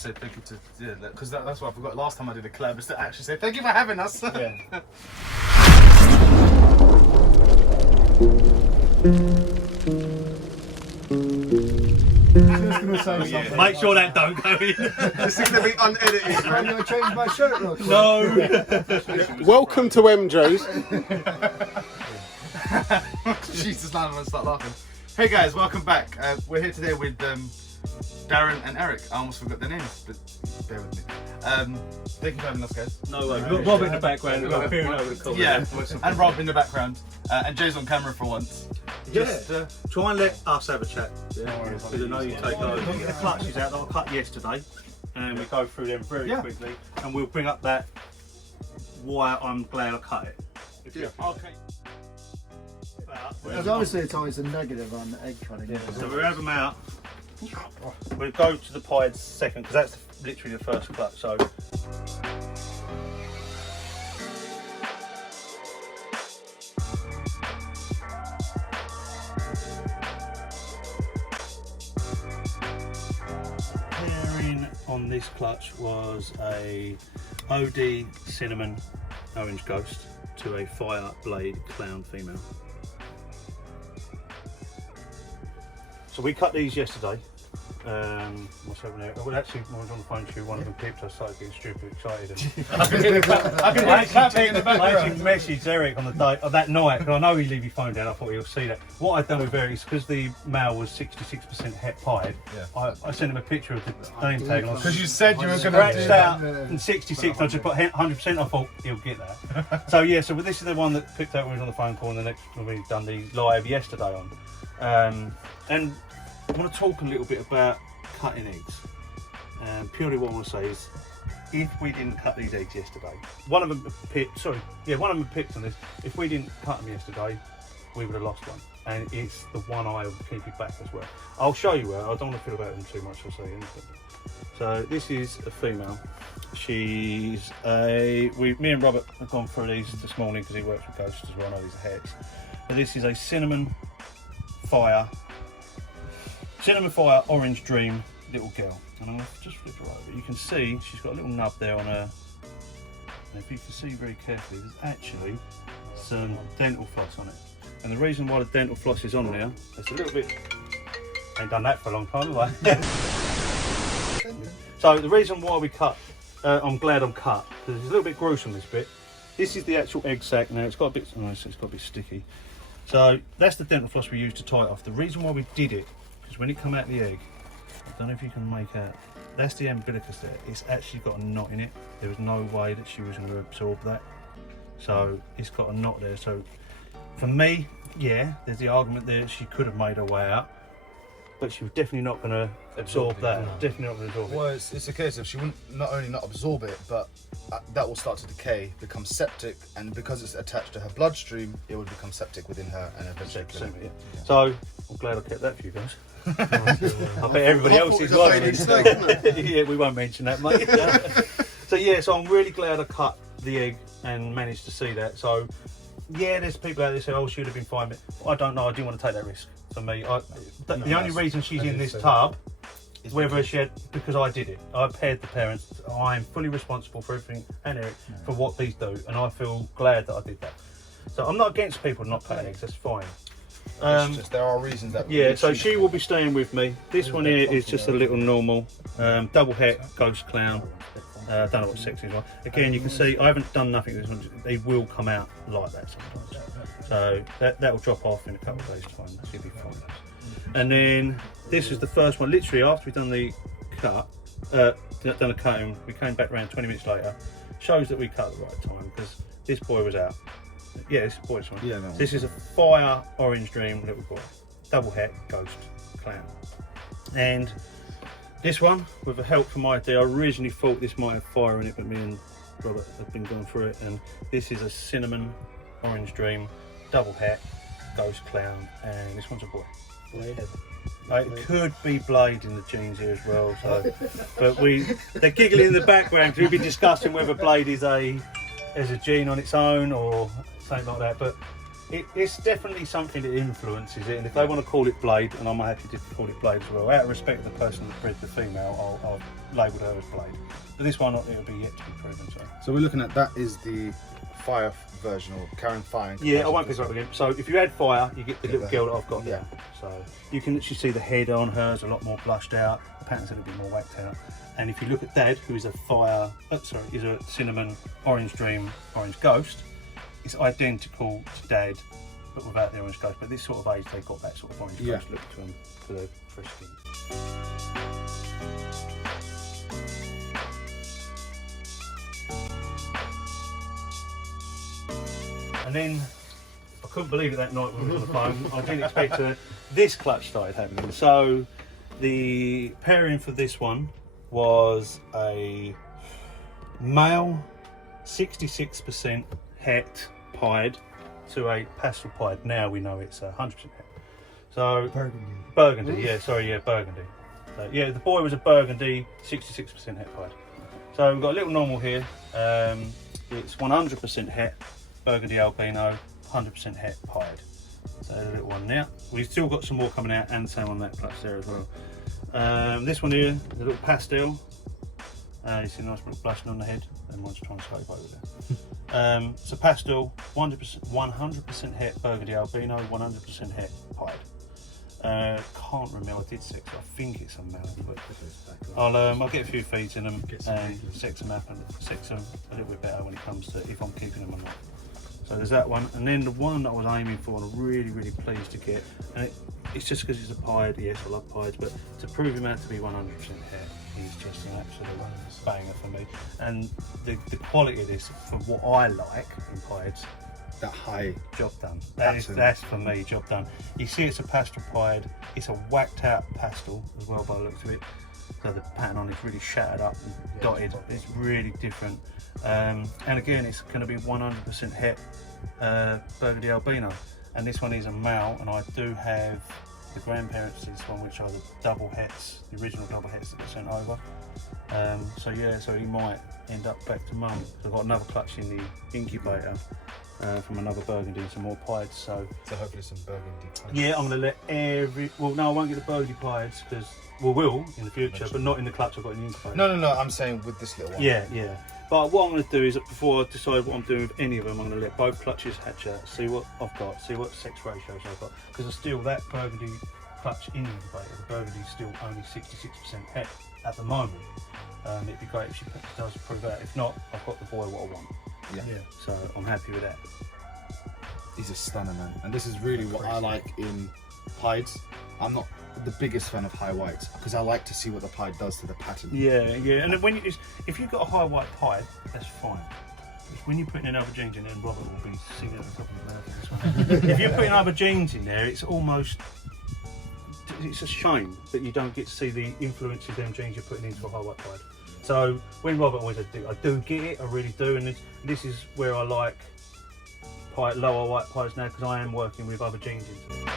Say thank you to because that's what I forgot last time I did a collab is to actually say thank you for having us. Yeah. Make sure that don't go in. This is going to be unedited. I'm going to change my shirt real quick. No. Welcome to MJ's. Jesus, now I'm going to start laughing. Hey guys, welcome back. We're here today with Darren and Eric. I almost forgot their names, but bear with me. Thank you for having us, guys. No way. We've got Rob in the background. We've got peering over the corner. Yeah, and Rob in the background. And Jay's on camera for once. Just, try and let us have a chat. Because I know you take over. We'll get the clutches out that I cut yesterday, and we go through them very quickly, and we'll bring up that why I'm glad I cut it. yeah. Okay. Because obviously it's always a negative on the egg cutting. Yeah. So we'll have them out. We'll go to the pied second because that's literally the first clutch. So pairing on this clutch was a OD cinnamon orange ghost to a fire blade clown female. So we cut these yesterday. What's happening there? Well, actually, when I was on the phone to you, one of them picked. I started getting stupid excited. I actually messaged Eric on the day of that night because I know he leave your phone down. I thought he'll see that. What I'd done with Eric is because the male was 66% het pied. Yeah. I sent him a picture of the name tag. Because you said you were going to scratched out and 66. And I just put 100%. I thought he'll get that. So yeah. So this is the one that picked up when he was on the phone call, and the next one we've done these live yesterday on. And I want to talk a little bit about cutting eggs. Purely what I want to say is, if we didn't cut these eggs yesterday, one of them picked on this. If we didn't cut them yesterday, we would have lost one. And it's the one I will keep it back as well. I'll show you where. I don't want to feel about them too much. I'll say anything. So this is a female. She's me and Robert have gone through these this morning because he works with ghosts as well. I know these are heads. But this is a cinnamon fire orange dream little girl, and I'm going to just flip her over. You can see she's got a little nub there on her, and if you can see very carefully, there's actually some dental floss on it. And the reason why the dental floss is on there, it's a little bit, I ain't done that for a long time, have I? So the reason why we cut, I'm glad I'm cut, because it's a little bit gruesome this bit. This is the actual egg sac now. It's got a bit, oh, it's got a bit sticky. So that's the dental floss we used to tie it off. The reason why we did it, because when it come out the egg, I don't know if you can make out, that's the umbilicus there. It's actually got a knot in it. There was no way that she was going to absorb that. So it's got a knot there. So for me, yeah, there's the argument there she could have made her way out, but she was definitely not going to absorb that. No. Definitely not going to absorb it. Well, it's a case of she wouldn't not only not absorb it, but that will start to decay, become septic, and because it's attached to her bloodstream, it would become septic within her and eventually. Yeah. So I'm glad I kept that for you guys. I bet everybody else is like yeah, we won't mention that, mate. So yeah, so I'm really glad I cut the egg and managed to see that. So yeah, there's people out there say, oh, she would have been fine, but I don't know. I didn't want to take that risk. For me, the only reason she's in this tub is whether she had, because I did it. I paired the parents. I am fully responsible for everything, and Eric, for what these do, and I feel glad that I did that. So I'm not against people not cutting eggs. That's fine. It's just there are reasons that. Yeah, so she will be staying with me. This one here is just a little normal double het ghost clown. I don't know what sex is. Again, you can see I haven't done nothing to this one. They will come out like that sometimes. So that will drop off in a couple of days' time. She'll be fine. And then this is the first one. Literally after we've done the cut, done the cutting, we came back around 20 minutes later. Shows that we cut at the right time because this boy was out. Yeah, this boy's one. Yeah, no. This is a fire orange dream little boy, double het ghost clown. And this one, with the help from my idea, I originally thought this might have fire in it, but me and Robert have been going through it. And this is a cinnamon orange dream, double het ghost clown, and this one's a boy. It could be Blade in the genes here as well. So, but they're giggling in the background because we've been discussing whether Blade is a gene on its own or something like that. But It's definitely something that influences it, and if they want to call it blade, and I'm happy to call it blade as well, out of respect to the person that bred the female, I've labelled her as blade. But this one, it'll be yet to be proven. So we're looking at that is the fire version, or carrying fire. Yeah, I won't pick it up again. So if you add fire, you get the little girl that I've got there. So you can actually see the head on hers a lot more blushed out, the pattern's a little bit more whacked out. And if you look at Dad, who is a is a cinnamon orange dream orange ghost, it's identical to Dad, but without the orange ghost. But this sort of age, they got that sort of orange ghost look to them for their fresh skin. And then I couldn't believe it that night when we were on the phone. I didn't expect this clutch started happening. So the pairing for this one was a male 66% het pied to a pastel pied. Now we know it's 100% het. So Burgundy, Burgundy. So yeah, the boy was a Burgundy, 66% het pied. So we've got a little normal here. It's 100% het, Burgundy albino, 100% het pied. So a little one now. We've still got some more coming out, and same on that clutch there as well. This one here is a little pastel. You see a nice little blushing on the head, and one's trying to scope over there. It's a pastel, 100% het Burgundy albino, 100% het pied. Can't remember, I did sex, I think it's a male, but I'll get a few feeds in them and sex them up and sex them a little bit better when it comes to if I'm keeping them or not. So there's that one, and then the one that I was aiming for and I'm really pleased to get, and it's just because it's a pied. Yes, I love pieds, but to prove him out to be 100% hair, he's just an absolute banger for me. And the quality of this, for what I like in pieds, that high job done. That's for me, job done. You see it's a pastel pied, it's a whacked out pastel as well by the looks of it. So the pattern on it's really shattered up and dotted. It's really different. And again, it's going to be 100% het Burgundy albino. And this one is a male, and I do have the grandparents to this one, which are the double hets, the original double hets that were sent over. So yeah, so he might end up back to mum. So I've got another clutch in the incubator from another Burgundy and some more pieds. So hopefully some Burgundy pieds. Yeah, I'm going to let well, no, I won't get the Burgundy pieds because we will in the future, but not in the clutch I've got in the incubator. No, I'm saying with this little one. Yeah. But what I'm going to do is, before I decide what I'm doing with any of them, I'm going to let both clutches hatch out, see what I've got, see what sex ratios I've got. Because I still, that Burgundy clutch in the incubator, the Burgundy's still only 66% het at the moment. It'd be great if she does prove that. If not, I've got the boy what I want. Yeah. So I'm happy with that. He's a stunner, man. And this is really what I like in pieds. I'm not the biggest fan of high whites because I like to see what the pied does to the pattern. Yeah. And then if you've got a high white pied, that's fine. When you're putting in other genes in there, and Robert will be singing at the top of the mouth of this one. If you're putting other genes in there, it's a shame that you don't get to see the influence of them genes you're putting into a high white pied. So when Robert always I do get it, I really do, and this is where I like lower white pieds now, because I am working with other genes into them.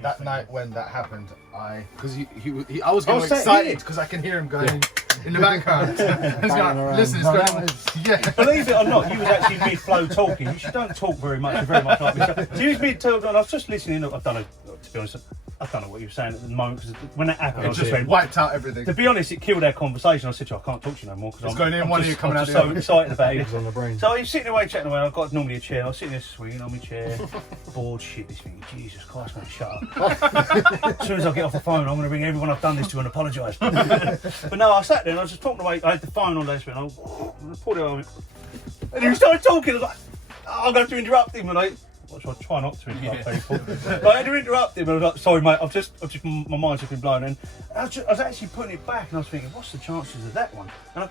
That night when that happened, I was getting excited because I can hear him going in the background. He's going, listen, it's going. Yeah. Believe it or not, you was actually mid-flow talking. You don't talk very much like me. So you was mid-talk, and I was just listening. I don't know, to be honest. I don't know what you were saying at the moment, because when that happened, I was just wiped out everything. To be honest, it killed our conversation. I said to you, I can't talk to you no more because I'm so excited about it. On the brain. So he's sitting away chatting away. I've got normally a chair. I was sitting there swinging on my chair, bored shit. This thing, Jesus Christ, mate, shut up. As soon as I get off the phone, I'm going to ring everyone I've done this to and apologise. But no, I sat there and I was just talking away. I had the phone on there, and I pulled it over, and he started talking. I was like, I'm going to interrupt him, and I try not to interrupt people. But I had to interrupt him, and I was like, sorry mate, I've just my mind's just been blown. And I was actually putting it back, and I was thinking, what's the chances of that one? And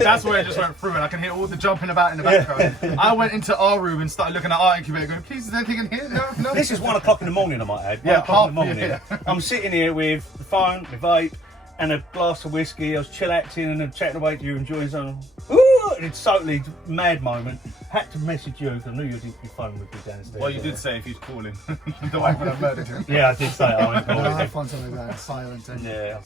that's where it just went through, and I can hear all the jumping about in the background. I went into our room and started looking at our incubator, going, please, is there anything in here? No. This is 1 o'clock in the morning, I might add. 1 o'clock in the morning. I'm sitting here with the phone, my vape, and a glass of whiskey. I was chillaxing and chatting away to you, enjoying something. Ooh, it's totally mad moment. had to message you because I knew your phone would be downstairs. Well, you did say if he's calling, the wife would have murdered him. Yeah, I did say I went calling I him. find something like that silent. And Yeah.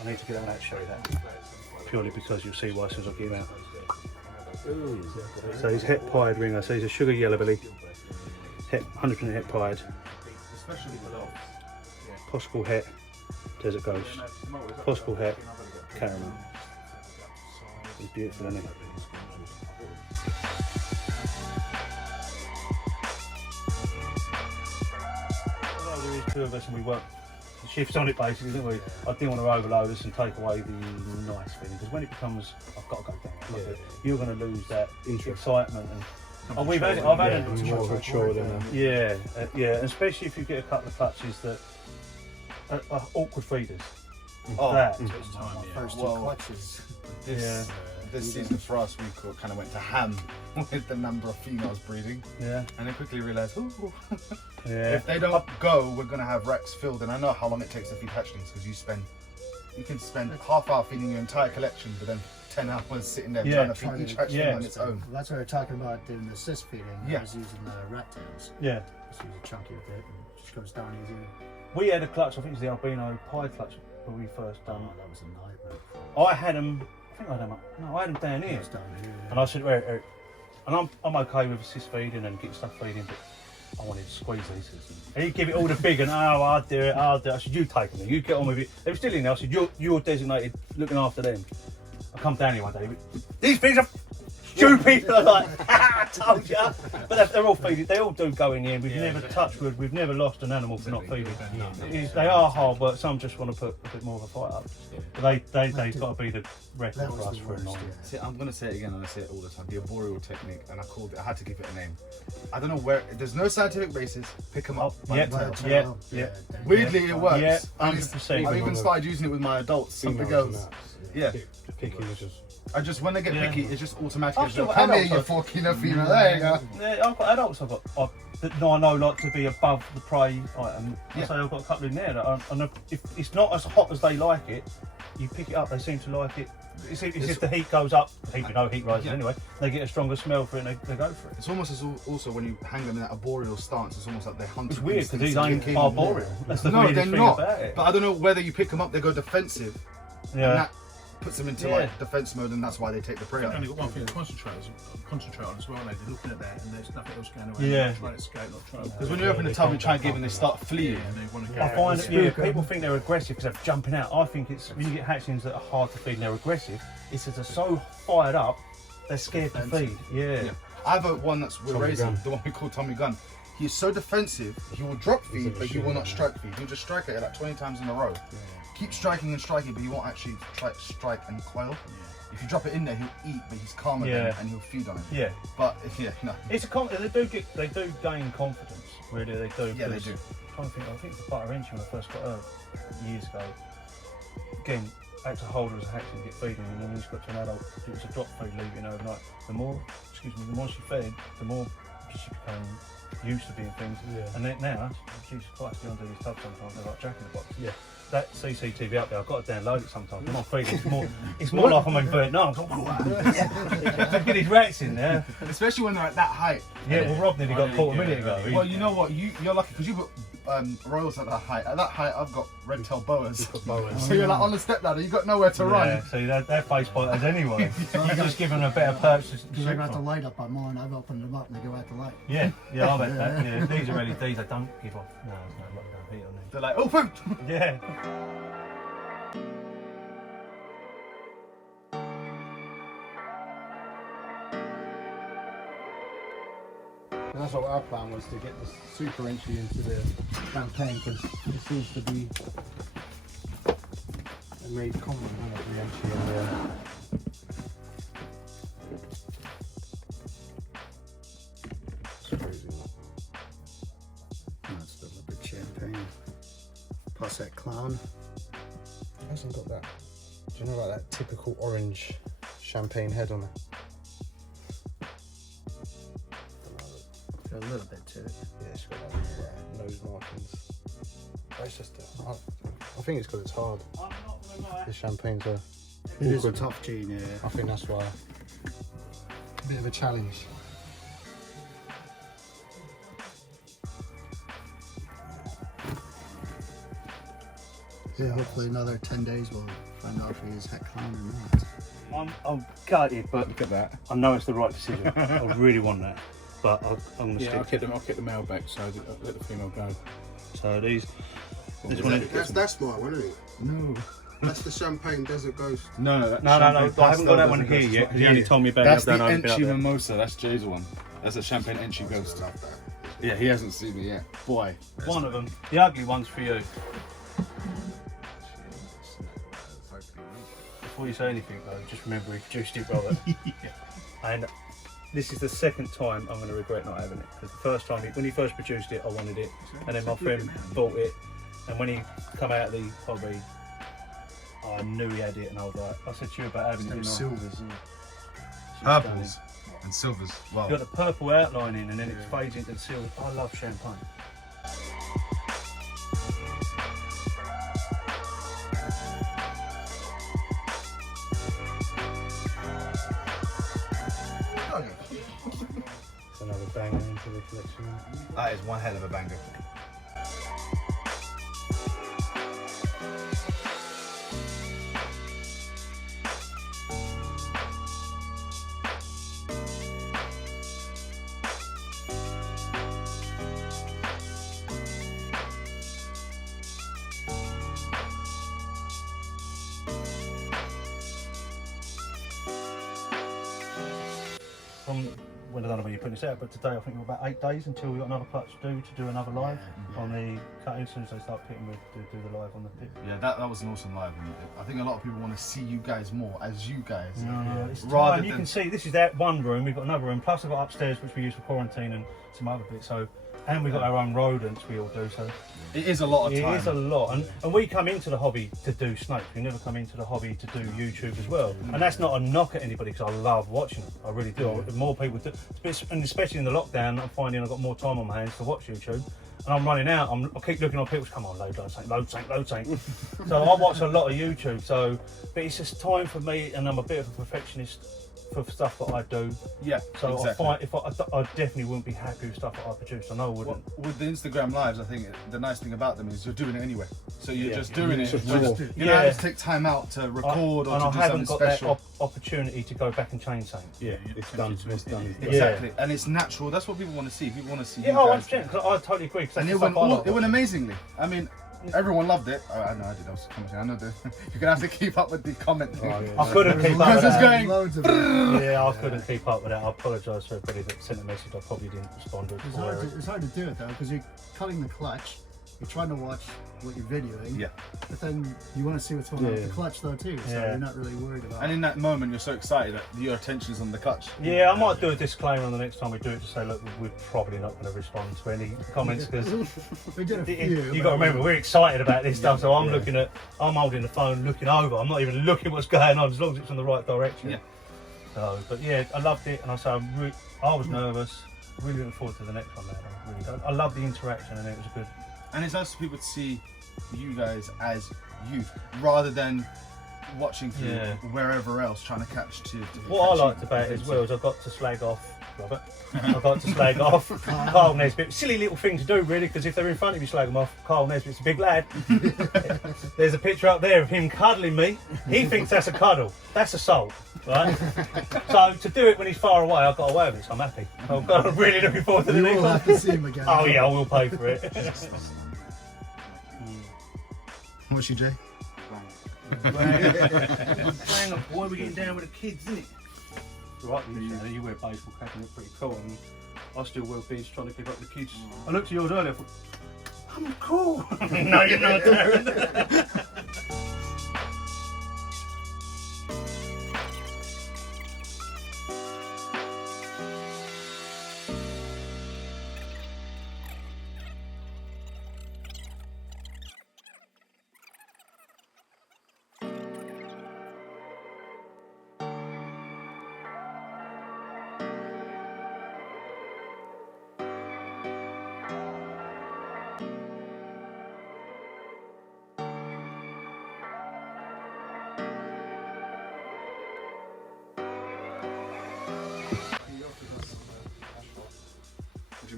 I need to get them out to show you that. Purely because you'll see why as soon as I get him out. So he's het pied ringer, so he's a sugar yellow belly. 100% het pied. Especially for dogs. Possible het, desert ghost. Possible het, caramel. He's beautiful, isn't he? Well, there is two of us and we work shifts on it basically, didn't we? I didn't want to overload us and take away the nice feeling because when it becomes, I've got to go down, you're going to lose that excitement. And oh, we've had it. I've had it. More mature than Yeah, yeah, and especially if you get a couple of clutches that are awkward feeders. Oh, That. first two Well, clutches. This season for us, we kind of went to ham with the number of females breeding, Yeah, and then quickly realised, ooh, yeah. if they don't go, we're gonna have racks filled. And I know how long it takes to feed hatchlings because you can spend half hour feeding your entire collection, but then 10 hours sitting there trying to feed each hatchling on its own. That's what we were talking about doing the assist feeding. Yeah. I was using the rat tails. Yeah. Just use a chunky bit and it just goes down easier. We had a clutch, I think it was the albino pie clutch when we first done. Oh, that was a nightmare. I had them, I think I had them up, no, I had them down here. It's down here. And I said, Eric, and I'm okay with assist feeding and getting stuff feeding, but I wanted to squeeze these. And he'd give it all the big and, oh, I'll do it. I said, you take them, you get on with it. They were still in there. I said, you're designated looking after them. I come down here one day, these things are stupid. I'm like, I told ya. But they're all feeding, they all do go in the end. We've never touched wood, we've never lost an animal for not feeding. They are hard work, some just want to put a bit more of a fight up. But they've got to be the record That for was us the for a worst, long. yeah. See, I'm gonna say it again, and I say it all the time. The arboreal technique, and I had to give it a name. I don't know where. There's no scientific basis. Pick them up. by the tail. Yeah. Weirdly, it works. Yeah, And 100%. I've even started using it with my adults. Something else. Yeah. Picky is just. I just when they get Yeah. picky, it's just automatic. I've still got Come here, adults, you though. 4 kilo female. There you go. Yeah, I've got adults that I know like to be above the prey item. I say I've got a couple in there that and if it's not as hot as they like it, you pick it up, they seem to like it. It's if the heat goes up, heat rises anyway, they get a stronger smell for it and they go for it. It's almost as also when you hang them in that arboreal stance, it's almost like they're hunting. It's weird because these instincts ain't and arboreal. That's the No, they're weirdest thing not. about it. But I don't know whether you pick them up, they go defensive. And Yeah. that puts them into like defense mode, and that's why they take the prey I've out. only got one thing to concentrate on as well. They're looking at that and there's nothing else going on. Yeah. Not trying to escape, not trying to. Because when you open the tub and try and give them, they start fleeing. And they want to go. I find that people think they're aggressive because they're jumping out. I think it's when you get hatchlings that are hard to feed and they're aggressive, it's that they're so fired up, they're scared to feed. Yeah. I have one that's we're Tommy raising, Gun. the one we call Tommy Gun. He's so defensive, he will drop feed, but he will not strike feed. He'll just strike it like 20 times in a row. Keep striking and striking, but he won't actually strike and coil. If you drop it in there, he'll eat, but he's calmer then, and he'll feed on it. Yeah. But no. It's a they do gain confidence. Really, they do. Yeah, they do. I'm trying to think. I think the butter wrench when I first got her years ago. Again, I had to hold her as a hatchling and get feeding, and then when she got to an adult, it was a drop feed leaving overnight. The more she fed, the more she became used to being things. Yeah. And then now, she's quite still under these tubs sometimes. They're like Jack in the Box. Yeah. That CCTV up there, I've got to download it sometimes. I'm not feeding. It's more like I'm in Vietnam. Look at these rats in there. Especially when they're at that height. Yeah, well, Rob nearly got caught a minute ago. Well, you know what? You're lucky because you put royals at that height. At that height, I've got red-tailed boas. So you're like on the step ladder. You got nowhere to run. Yeah, see, they're face biters anyway. You just give them a better perch. Because I got the light up on mine, I've opened them up and they go out the light. Yeah, I bet that. Yeah, these are LEDs. They don't give off. No, it's not like that heat on them. They're like, oh, food. Yeah. And that's what our plan was, to get the super entry into the campaign, because it seems to be a made common, the entry in there. It's crazy. That's still a bit champagne. Plus that clown. It hasn't got that. Do you know like that typical orange champagne head on it? Got a little bit to it. Yeah, it's got like nose markings. But it's just, I think it's because it's hard. I'm not gonna lie. The champagnes are It is a awkward. tough gene, yeah. I think that's why. Bit of a challenge. Yeah, hopefully another 10 days we'll find out if he is het clown or not. I'm gutted, but Look at that. I know it's the right decision. I really want that, but I'm gonna Yeah, stick. I'll get the male back, so let the female go. So these. This one. That's my one, isn't it? No. That's the Champagne Desert Ghost. No. No. I haven't got that one here yet because he only told me about That's it. the I've done Enchi over Mimosa. That's Jay's one. That's a Champagne Enchi Ghost. Love that. Yeah, he hasn't seen it yet. Boy. one of them. The ugly one's for you. Before you say anything though, just remember he produced it, brother. And this is the second time I'm going to regret not having it. Because the first time, when he first produced it, I wanted it. And then my friend bought it. And when he come out of the hobby, I knew he had it. And I was like, I said to you about having it. Them didn't I? silvers. She's Purples and silvers. Wow. You've got the purple outlining and then it fades into the silver. I love champagne. It's another banger into the collection. That is one hell of a banger. From when I don't know when you put this out, but today I think we're about 8 days until we've got another clutch to do another live on the cutting. As soon as they start pitting, we do the live on the pit. Yeah, that was an awesome live. And I think a lot of people want to see you guys more as you guys. It's Rather time. You than- can see this is that one room. We've got another room. Plus I've got upstairs which we use for quarantine and some other bits. So, and we've got our own rodents we all do. So It is a lot of it time. is a lot. And we come into the hobby to do snakes. We never come into the hobby to do YouTube as well. And that's not a knock at anybody because I love watching them. I really do. More people do. And especially in the lockdown, I'm finding I've got more time on my hands to watch YouTube. And I'm running out. I keep looking on people. Come on, load tank. So I watch a lot of YouTube. So, but it's just time for me, and I'm a bit of a perfectionist for stuff that I do. Yeah, So exactly. I definitely wouldn't be happy with stuff that I produce. I know I wouldn't. With the Instagram lives, I think the nice thing about them is you're doing it anyway. So you're Yeah. just doing it. just You don't raw. have to Yeah. take time out to record or and to I do haven't something got special. that opportunity to go back and change something. Yeah, it's done. It's done. Exactly, and it's natural. That's what people want to see. People want to see Yeah, you oh, guys. 100%. 'Cause I totally agree. 'Cause And that's it the went, stuff I like it went watching. amazingly. I mean, everyone loved it. I know I did. I was commenting. I know that you're gonna have to keep up with the comment. I couldn't keep up Because with it's that. going. Loads of it. Yeah, I couldn't keep up with that. I apologise for everybody that sent a message. I probably didn't respond to it. It's hard to do it though, because you're cutting the clutch, you're trying to watch what you're videoing, Yeah. but then you want to see what's going on with Yeah. the clutch though too, so Yeah. you're not really worried about And in that moment, you're so excited that your attention's on the clutch. Yeah, I might do a disclaimer on the next time we do it to say, look, we're probably not going to respond to any comments because We did a few. you got to remember we're excited about this stuff. So I'm I'm holding the phone, looking over. I'm not even looking what's going on as long as it's in the right direction. Yeah. So, but yeah, I loved it, and I was nervous. Really looking forward to the next one, man. I love the interaction, and it was good. And it's nice for people to see you guys as you, rather than watching through Yeah. wherever else trying to catch to What I liked about it as well is I got to slag off Robert. I got to slag off Carl Nesbitt. Silly little thing to do, really, because if they're in front of you, slag them off. Carl Nesbitt's a big lad. There's a picture up there of him cuddling me. He thinks that's a cuddle. That's assault, right? So to do it when he's far away, I got away with it. So I'm happy. I'm really looking forward to the You next will one. have to see him again. Oh yeah, I will pay for it. What's you, Jay? Bang up, boy, we're getting down with the kids, isn't it? Right, you wear baseball cap and look pretty cool. And I still wear beads trying to keep up with the kids. I looked at yours earlier, I thought, I'm cool. No, you're not, Darren.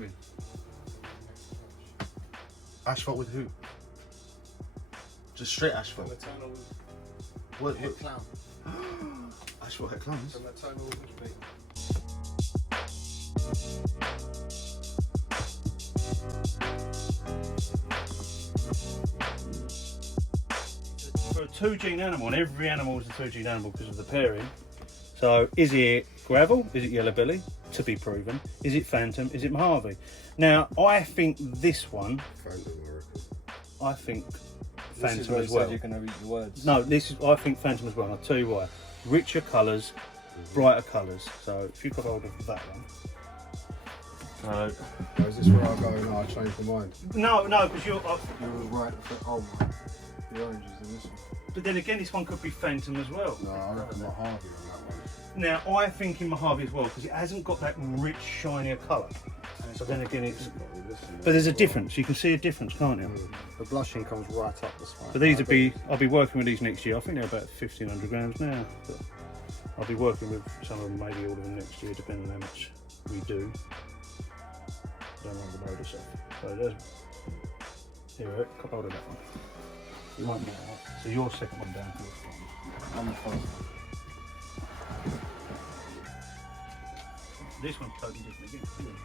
you mean? Asphalt with who? Just straight asphalt. Maternal What? head clown. Asphalt head clowns. The maternal beet. For a 2-gene animal, and every animal is a 2-gene animal because of the pairing. So, is it gravel? Is it yellow belly? To be proven. Is it phantom? Is it Mojave? Now, I think this one. Phantom, I reckon. I think This phantom is where as you well. said you're going to eat your words. No, this is. I think phantom as well. And I'll tell you why. Richer colours, brighter colours. So, if you got hold of that one. So, Oh, is this where I go and I change my mind? no, because you're. You were right. I thought, oh my, the orange is in this one. But then again, this one could be phantom as well. No, I reckon Mojave on that one. Now, I think in Mojave as well because it hasn't got that rich, shinier colour. So then again, it's. But there's a difference. You can see a difference, can't you? The blushing comes right up the spine. But these would be. I'll be working with these next year. I think they're about 1,500 grams now. But I'll be working with some of them, maybe all of them next year, depending on how much we do. Don't know the load of stuff. So there's. Here, Eric, cut hold of that one. You won't get that. So your second one down to your front. I'm the first. This one's totally different again.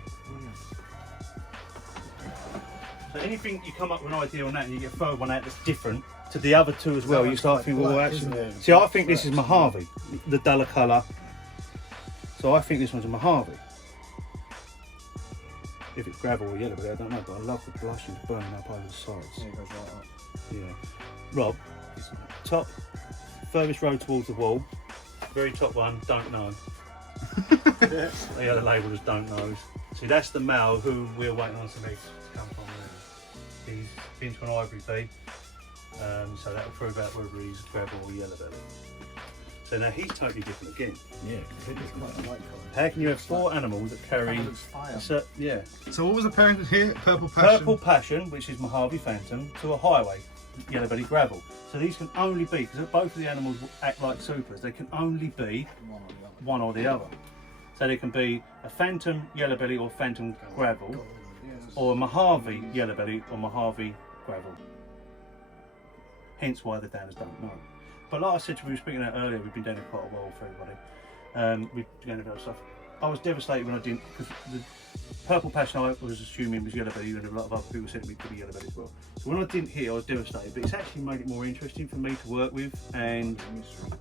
So anything you come up with an idea on that and you get a third one out that's different to the other two as well, you start thinking, well, actually. See, I think this is Mojave, the duller colour. So I think this one's a Mojave. If it's gravel or yellow, but I don't know. But I love the blushes burning up over the sides. Yeah, it goes right up. Yeah. Rob, top, furthest row towards the wall. Very top one, don't know. The other label just don't know. See, that's the male who we're waiting on some eggs to come from. He's been to an ivory bee, so that'll prove out whether he's gravel or yellow belly. So now he's totally different again. Yeah. How can you have 4 animals that carry? Yeah. So what was the pairing here? Purple passion. Purple passion, which is Mojave Phantom, to a highway, yellow belly gravel. So these can only be, because both of the animals act like supers, they can only be one or the other. So they can be a phantom yellow belly or phantom gravel, or a Mojave yellow belly or Mojave gravel. Hence why the Danners don't know. But like I said, we were speaking about earlier, we've been doing it quite a while for everybody. We've been doing about stuff. I was devastated when I didn't, because the purple passion I was assuming was yellow belly, and a lot of other people said to me it could be yellow belly as well. So when I didn't hear, I was devastated. But it's actually made it more interesting for me to work with and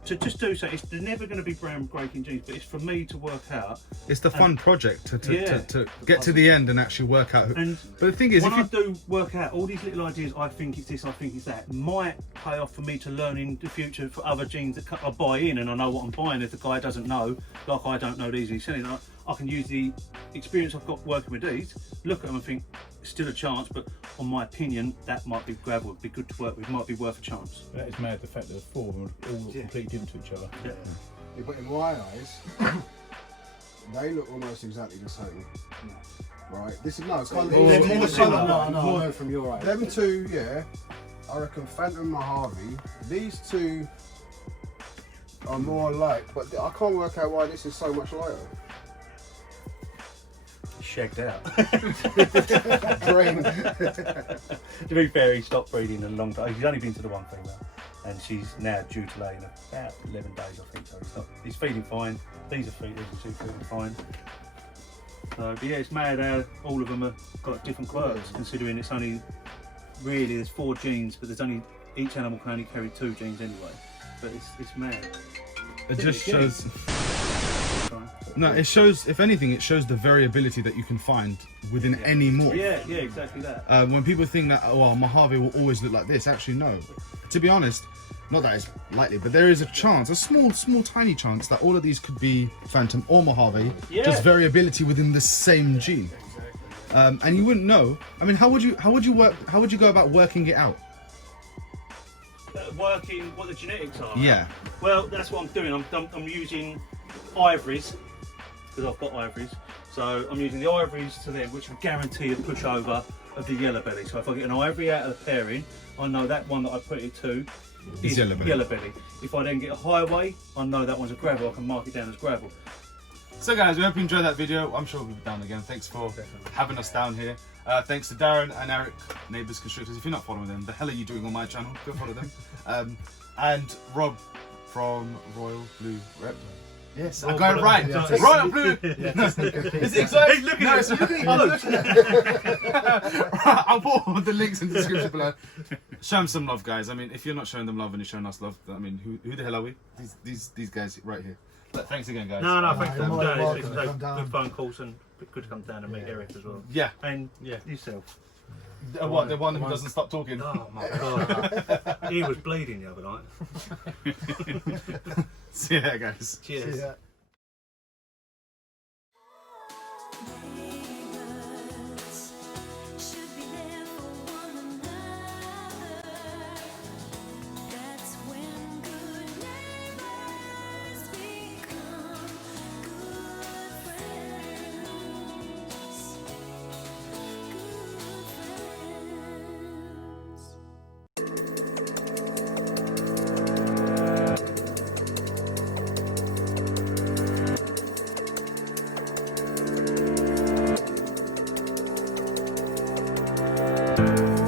to just do so. They're never going to be brown breaking genes, but it's for me to work out. It's the fun project to Yeah. get to the end and actually work out. And But the thing is, when if I you do work out all these little ideas, I think it's this, I think it's that, might pay off for me to learn in the future for other genes that I buy in, and I know what I'm buying. If the guy doesn't know, like I don't know these, he's selling, I can use the experience I've got working with these, look at them and think, it's still a chance, but on my opinion, that might be gravel, it'd be good to work with, might be worth a chance. That is mad, the fact that the 4 of them are all completely different to each other. Yeah. Yeah, but in my eyes, they look almost exactly the same. Right? This is no colour. They're more similar. No, I know from your eyes. Them two, yeah. I reckon Phantom Mojave. These two are more alike, but I can't work out why this is so much lighter. Shagged out. Brain. To be fair, he stopped breeding in a long time. He's only been to the one female, and she's now due to lay in about 11 days, I think. So he's feeding fine. These are feeding fine. So, but yeah, it's mad how all of them have got different quirks, considering it's only really there's 4 genes, but there's only each animal can only carry 2 genes anyway. But it's mad. it just shows. No, it shows. If anything, it shows the variability that you can find within any morph. Yeah, exactly that. When people think that, oh, well, Mojave will always look like this, actually no. To be honest, not that it's likely, but there is a chance, a small, tiny chance that all of these could be Phantom or Mojave, just variability within the same gene. And you wouldn't know. I mean, how would you go about working it out? Working what the genetics are. Yeah. Well, that's what I'm doing. I'm using ivories, because I've got ivories. So I'm using the ivories to them, which will guarantee a pushover of the yellow belly. So if I get an ivory out of the pairing, I know that one that I put it to is yellow belly. If I then get a highway, I know that one's a gravel. I can mark it down as gravel. So guys, we hope you enjoyed that video. I'm sure we'll be down again. Thanks for having us down here. Thanks to Darren and Eric, Neighbours Constructors. If you're not following them, the hell are you doing on my channel? Go follow them. And Rob from Royal Blue Reptiles. Yes, I got it right. Yeah. Royal Blue. Is it exciting? He's looking No, at it's it. looking I'll put all the links in the description below. Show them some love, guys. I mean, if you're not showing them love and you're showing us love, I mean, who the hell are we? These guys right here. But thanks again, guys. No, thanks for You're coming more than down. welcome It's to come down. good phone calls and good to come down and meet Eric as well. Yeah. And yourself. What, the one who doesn't stop talking? Oh my god. He was bleeding the other night. See you later, guys. Cheers. Yeah. Neighbours.